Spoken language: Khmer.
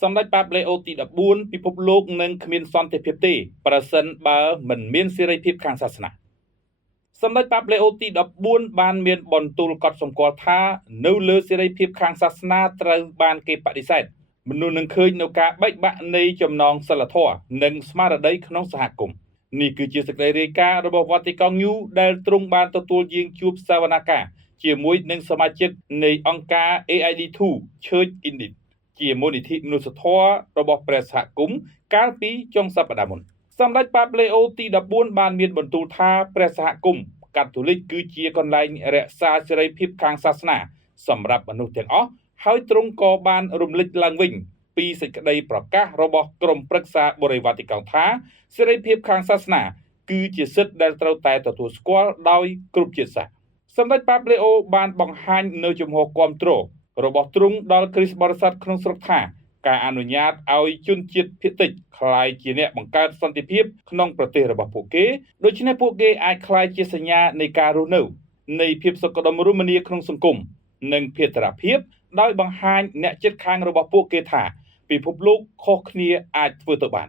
សម្ដេចប៉ាប់លេអូទី14ពិភពលោកនឹងគ្មានសន្តិភាពទេប្រសិនបើមិនមានសេរីភាពខាងសាសនាសម្ដេចប៉ាប់លេអូទី14បានមានបន្ទូលកត់សម្គាល់ថានៅលើសេរីភាពខាងសាសនាត្រូវបានគេបដិសេធមនុស្សនឹងឃើញនៅការបែកបាក់នៃចំណងសិលធម៌និងស្មារតីក្នុងសហគមន៍នេះគឺជាសេចក្តីរាយការណ៍របស់ Vatican News ដែលទ្រង់បានទទួលយាងជួបសវនកម្មជាមួយនឹងសមាជិកនៃអង្គការ AID2 Church Indeed ជាមូលនិធិមនុស្សធម៌របស់ព្រះសហគមន៍កាលពីចុងសប្តាហ៍មុនសម្ដេចប៉ាប់លេអូទី14បានមានបន្ទូលថាព្រះសហគមន៍កាតូលិកគឺជាកន្លែងរក្សាសេរីភាពខាងសាសនាសម្រាប់មនុស្សទាំងអស់ហើយទ្រង់ក៏បានរំលឹកឡើងវិញពីសេចក្តីប្រកាសរបស់ក្រុមប្រឹក្សាបរិវត្តិកថាសេរីភាពខាងសាសនាគឺជាសិទ្ធិដែលត្រូវតែទទួលស្គាល់ដោយគ្រប់ជាតិសាសន៍សម្ដេចប៉ាប់លេអូបានបង្ហាញនៅជំហរគាំទ្ររបស់ទ្រង់ដល់គ្រីស្ទបរិស័ទក្នុងស្រុកថាការអនុញ្ញាតឲ្យជនជាតិភាគតិចក្លាយជាអ្នកបង្កើតសន្តិភាពក្នុងប្រទេសរបស់ពួកគេដូច្នេះពួកគេអាចក្លាយជាសញ្ញានៃការរស់នៅនៃភាពសុខដុមរមនាក្នុងសង្គមនិងភេរភាពដោយបង្ហាញអ្នកជិតខាងរបស់ពួកគេថាពិភពលោកខុសគ្នាអាចធ្វើទៅបាន